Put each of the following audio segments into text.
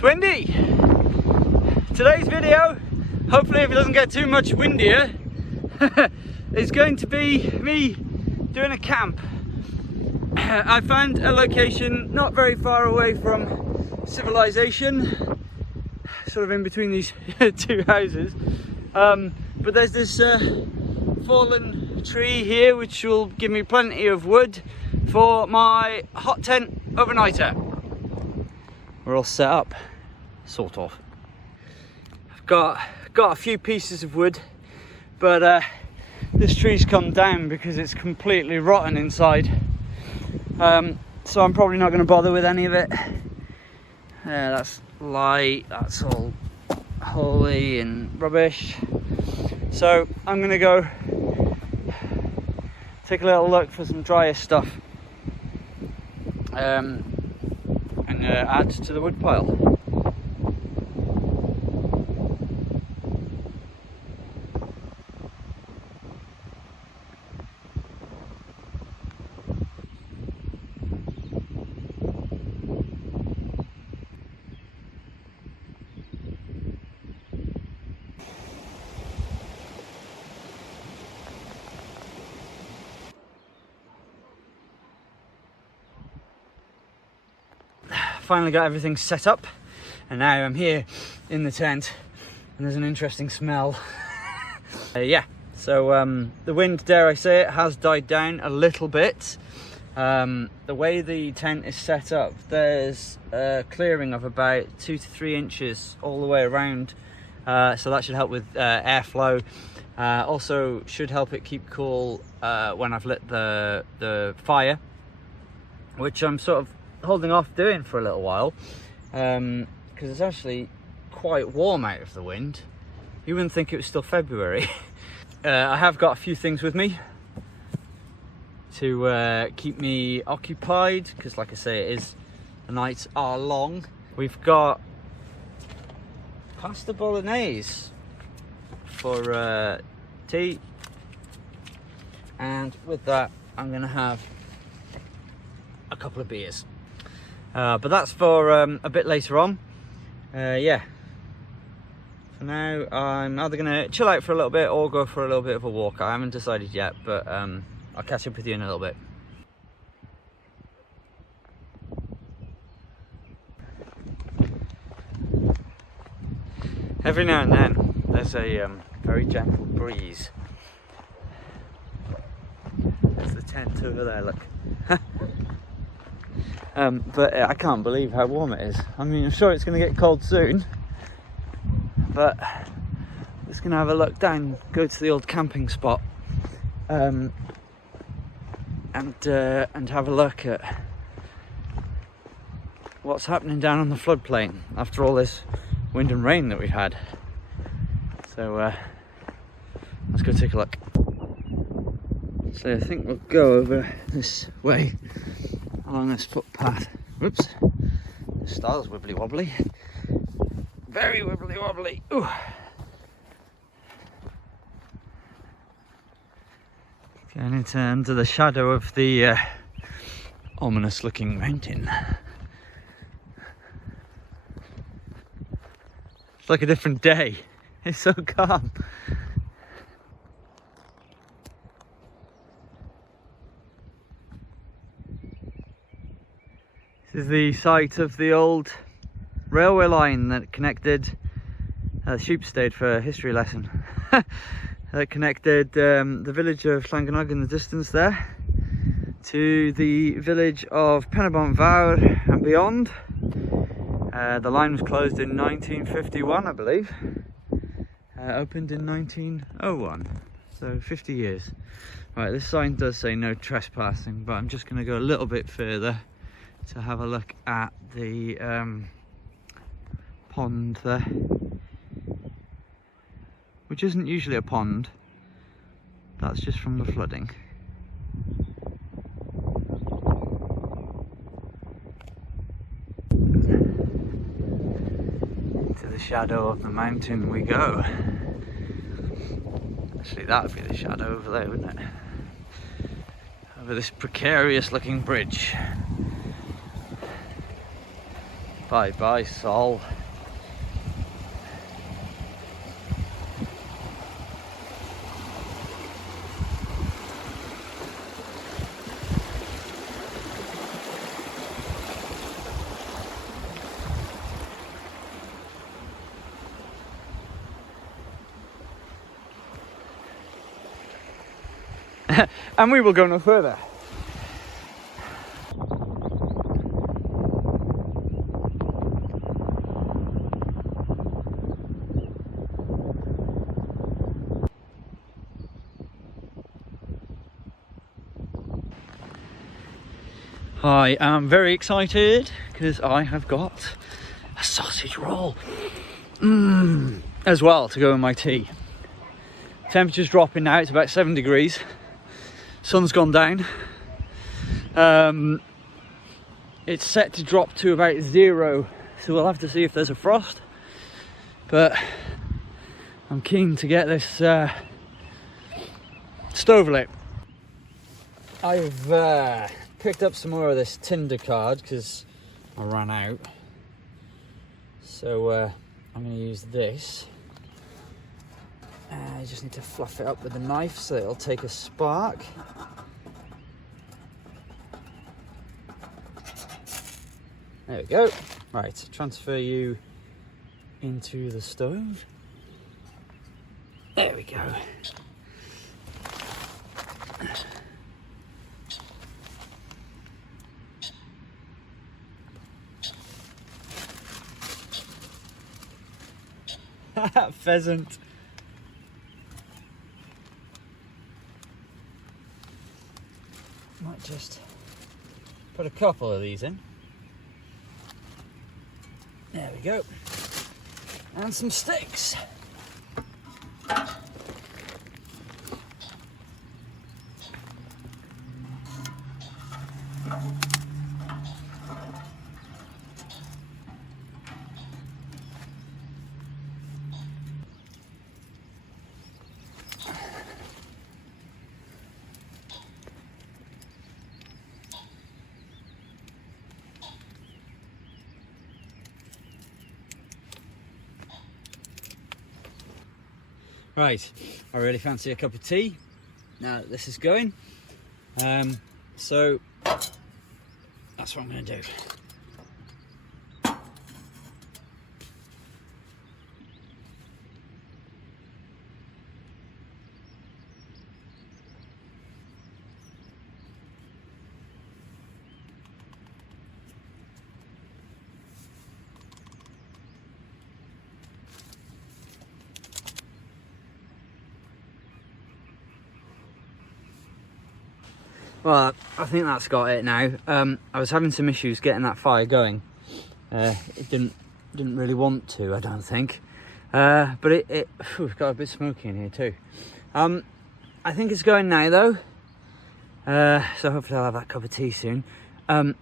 It's windy. Today's video, hopefully if it doesn't get too much windier, is going to be me doing a camp. I found a location not very far away from civilization, sort of in between these two houses, but there's this fallen tree here which will give me plenty of wood for my hot tent overnighter. We're all set up, sort of. I've got a few pieces of wood, but this tree's come down because it's completely rotten inside, so I'm probably not going to bother with any of it. That's light, that's all holy and rubbish, so I'm going to go take a little look for some drier stuff and add to the wood pile. Finally got everything set up, and now I'm here in the tent and there's an interesting smell. Yeah, so the wind, dare I say it, has died down a little bit. The way the tent is set up, there's a clearing of about 2 to 3 inches all the way around, so that should help with airflow. Also should help it keep cool when I've lit the fire, which I'm sort of holding off doing for a little while, because it's actually quite warm out of the wind. You wouldn't think it was still February. I have got a few things with me to keep me occupied, because like I say, the nights are long. We've got pasta bolognese for tea, and with that I'm gonna have a couple of beers. But that's for a bit later on. Yeah, for now I'm either going to chill out for a little bit or go for a little bit of a walk. I haven't decided yet, but I'll catch up with you in a little bit. Every now and then there's a very gentle breeze. There's the tent over there, look. But I can't believe how warm it is. I mean, I'm sure it's going to get cold soon, but I'm just going to have a look down, go to the old camping spot, and have a look at what's happening down on the floodplain after all this wind and rain that we've had. So let's go take a look. So I think we'll go over this way, along this footpath. Whoops, this style's wibbly wobbly, very wibbly wobbly. Ooh. Going into under the shadow of the ominous looking mountain. It's like a different day. It's so calm. This is the site of the old railway line that connected, sheep stayed for a history lesson, that connected the village of Llanganog in the distance there to the village of Penabont Fawr and beyond. The line was closed in 1951, I believe, opened in 1901, so 50 years. Right, this sign does say no trespassing, but I'm just going to go a little bit further to have a look at the pond there, which isn't usually a pond. That's just from the flooding. To the shadow of the mountain we go. Actually, that would be the shadow over there, wouldn't it? Over this precarious looking bridge. Bye bye, Sol. And we will go no further. I am very excited because I have got a sausage roll as well to go in my tea. Temperature's dropping now, it's about 7 degrees. Sun's gone down. It's set to drop to about 0, so we'll have to see if there's a frost. But I'm keen to get this stove lit. I've picked up some more of this Tinder card because I ran out. So I'm going to use this. I just need to fluff it up with a knife so it'll take a spark. There we go. Right, transfer you into the stove. There we go. Pheasant. Might just put a couple of these in. There we go. And some sticks. Right, I really fancy a cup of tea now that this is going, so that's what I'm going to do. Well, I think that's got it now. I was having some issues getting that fire going. It didn't really want to, I don't think. But it got a bit smoky in here too. I think it's going now though. So hopefully I'll have that cup of tea soon. I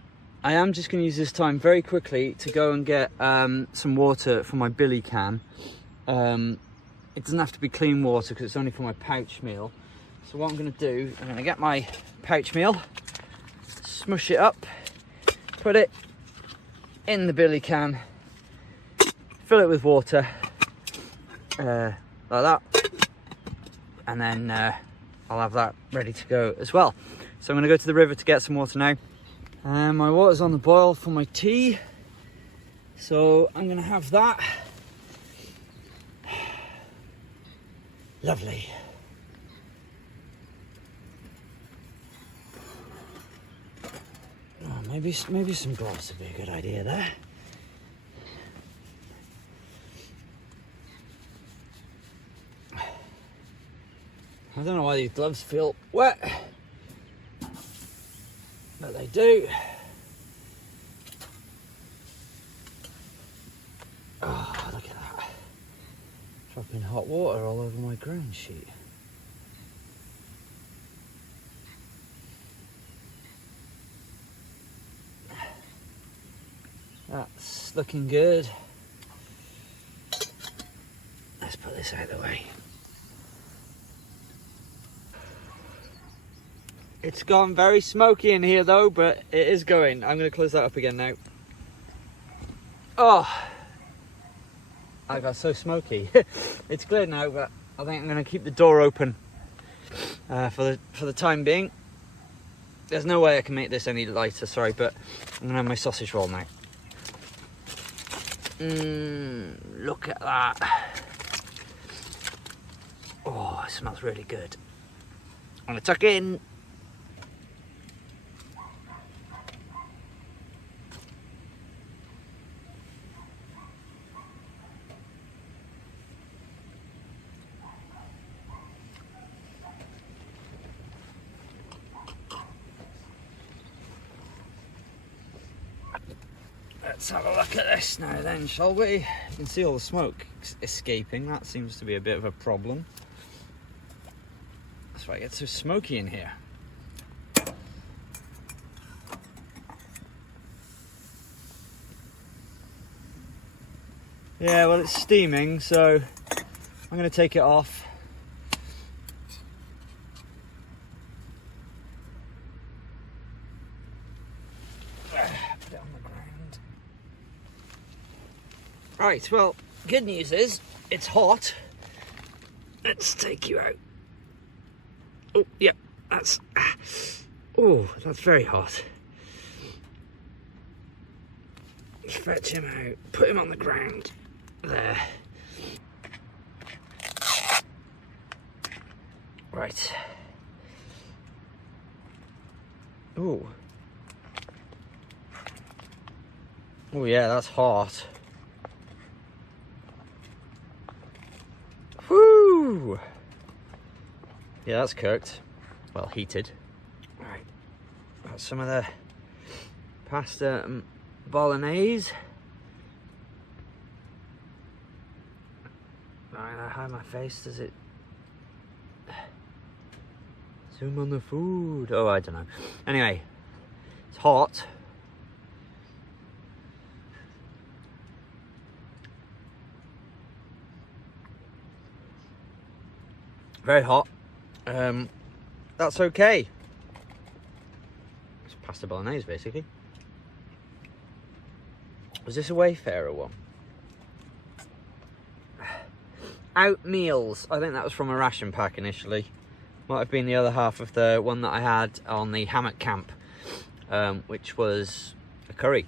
am just going to use this time very quickly to go and get some water for my billy can. It doesn't have to be clean water because it's only for my pouch meal. So what I'm going to do, I'm going to get my pouch meal, smush it up, put it in the billy can, fill it with water, like that, and then I'll have that ready to go as well. So I'm going to go to the river to get some water now. My water's on the boil for my tea, so I'm going to have that. Lovely. Oh, maybe some glass would be a good idea there. I don't know why these gloves feel wet, but they do. Oh, look at that. Dropping hot water all over my ground sheet. That's looking good. Let's put this out of the way. It's gone very smoky in here though, but it is going. I'm going to close that up again now. Oh, I got so smoky. It's clear now, but I think I'm going to keep the door open for the time being. There's no way I can make this any lighter, sorry, but I'm going to have my sausage roll now. Look at that. Oh, it smells really good. I'm going to tuck in. Let's have a look at this now then, shall we? You can see all the smoke escaping. That seems to be a bit of a problem. That's why it gets so smoky in here. Yeah, well, it's steaming, so I'm going to take it off. Put it on the ground. Right, well, good news is it's hot. Let's take you out. Oh, yeah, that's very hot. Let's fetch him out, put him on the ground. There. Right. Ooh. Oh yeah, that's hot. Whoo! Yeah, that's cooked. Well, heated. Right. Got some of the pasta and bolognese. Right, I hide my face, does it? Zoom on the food. Oh, I don't know. Anyway, it's hot. Very hot. That's okay. It's pasta bolognese, basically. Was this a Wayfarer one? Out meals. I think that was from a ration pack initially. Might have been the other half of the one that I had on the hammock camp, which was a curry.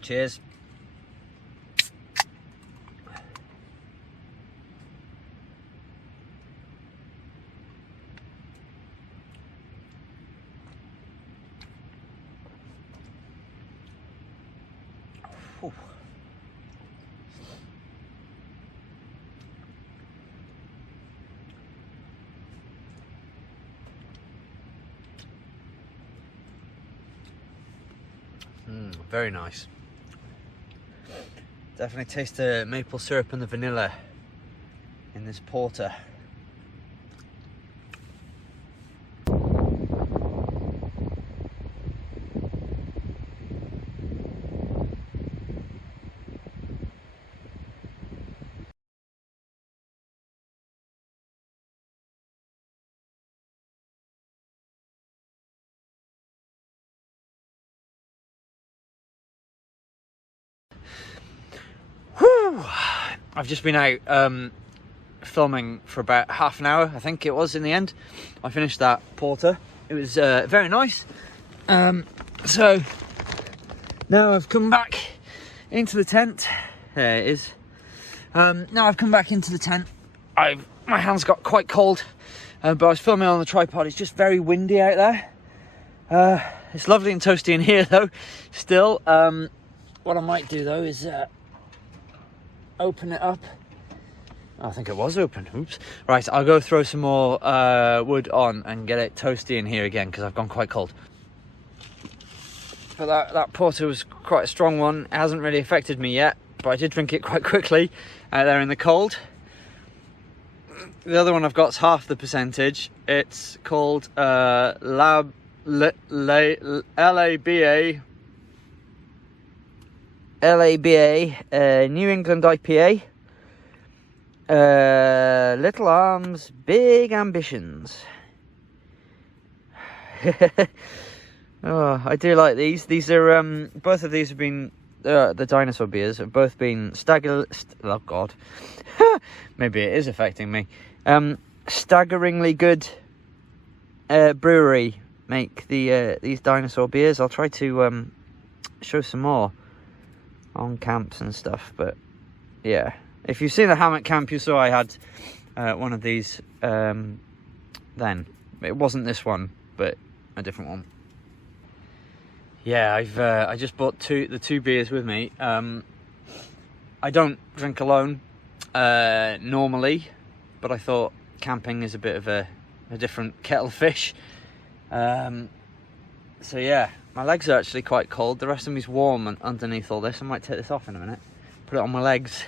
Cheers. Whew. Very nice. Definitely taste the maple syrup and the vanilla in this porter. Whew. I've just been out filming for about half an hour, I think it was in the end. I finished that porter. It was very nice. So now I've come back into the tent. There it is. Now I've come back into the tent. My hands got quite cold, but I was filming on the tripod. It's just very windy out there. It's lovely and toasty in here though, still. What I might do though is open it up. I think it was open. Oops. Right, I'll go throw some more wood on and get it toasty in here again because I've gone quite cold. But that porter was quite a strong one. It hasn't really affected me yet, but I did drink it quite quickly out there in the cold. The other one I've got is half the percentage. It's called LABA New England IPA. Little Arms, Big Ambitions. Oh, I do like these. These are both of these have been the dinosaur beers have both been oh god, maybe it is affecting me. Staggeringly Good Brewery make these dinosaur beers. I'll try to show some more on camps and stuff, but yeah, if you've seen the hammock camp, you saw I had one of these. Then it wasn't this one, but a different one. Yeah, I just bought the two beers with me. I don't drink alone normally, but I thought camping is a bit of a different kettle of fish. So yeah, my legs are actually quite cold. The rest of me's warm and underneath all this. I might take this off in a minute, put it on my legs.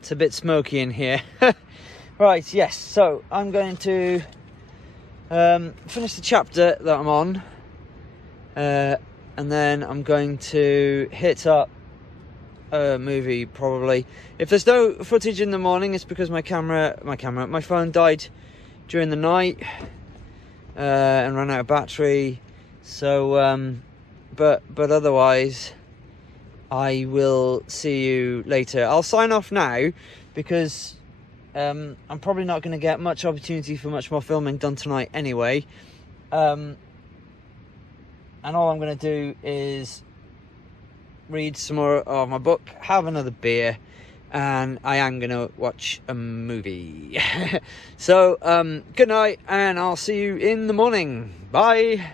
It's a bit smoky in here. Right, yes, so I'm going to finish the chapter that I'm on, and then I'm going to hit up a movie probably. If there's no footage in the morning, it's because my phone died during the night and ran out of battery. So but otherwise I will see you later. I'll sign off now because I'm probably not going to get much opportunity for much more filming done tonight anyway. And all I'm going to do is read some more of my book, have another beer, and I am going to watch a movie. So, good night, and I'll see you in the morning. Bye.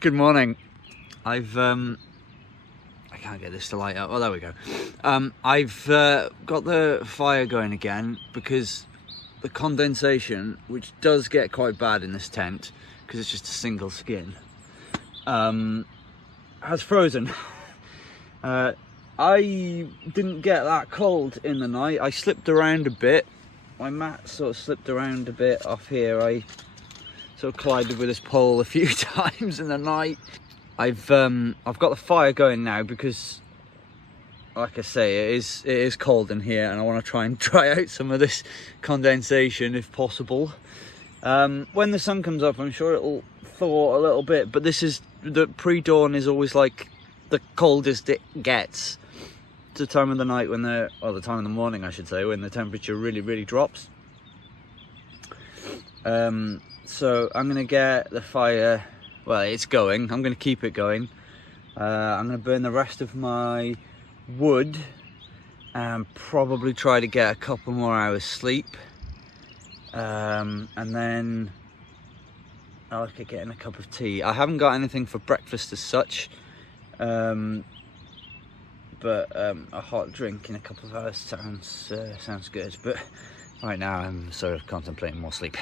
Good morning. I can't get this to light up. Oh, there we go. I've got the fire going again because the condensation, which does get quite bad in this tent because it's just a single skin, has frozen. I didn't get that cold in the night. I slipped around a bit. My mat sort of slipped around a bit off here. I sort of collided with this pole a few times in the night. I've got the fire going now because, like I say, it is cold in here, and I want to try and dry out some of this condensation if possible. When the sun comes up, I'm sure it'll thaw a little bit, but the pre-dawn is always like the coldest it gets. It's the time of the night when the time of the morning, I should say, when the temperature really drops. So I'm gonna get the fire, well, it's going, I'm gonna keep it going. I'm gonna burn the rest of my wood and probably try to get a couple more hours sleep. And then I'll look at getting a cup of tea. I haven't got anything for breakfast as such, but a hot drink in a couple of hours sounds good. But right now I'm sort of contemplating more sleep.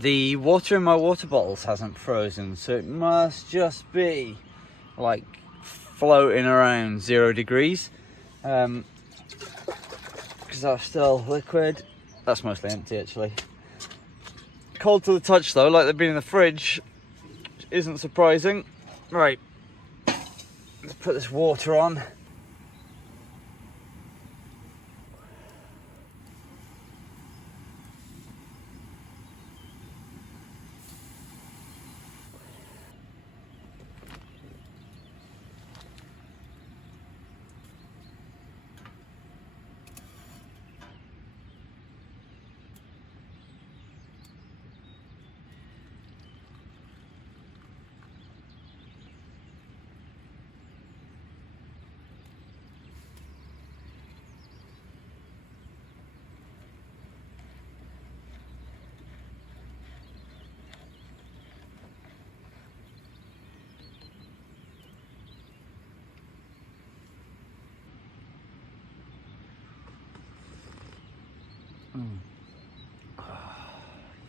The water in my water bottles hasn't frozen, so it must just be like floating around 0 degrees, because that's still liquid. That's mostly empty actually. Cold to the touch though, like they've been in the fridge, which isn't surprising. Right, let's put this water on.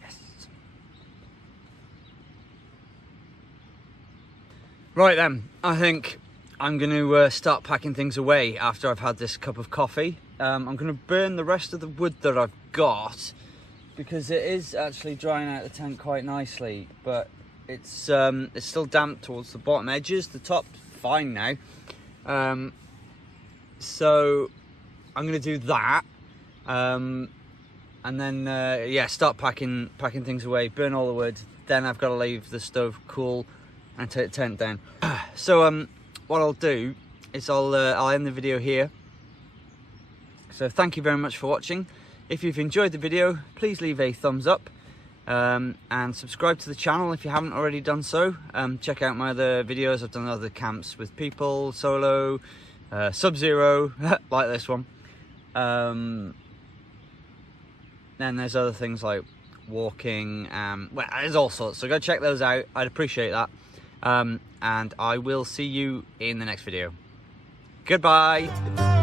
Yes. Right then, I think I'm going to start packing things away after I've had this cup of coffee. I'm going to burn the rest of the wood that I've got because it is actually drying out the tent quite nicely, but it's still damp towards the bottom edges. The top's fine now, so I'm going to do that, and then yeah, start packing things away, burn all the wood. Then I've got to leave the stove cool and take the tent down. So what I'll do is I'll end the video here. So thank you very much for watching. If you've enjoyed the video, please leave a thumbs up and subscribe to the channel if you haven't already done so. Check out my other videos. I've done other camps with people, solo, sub-zero, like this one. Then there's other things like walking, well, there's all sorts, so go check those out. I'd appreciate that. And I will see you in the next video. Goodbye.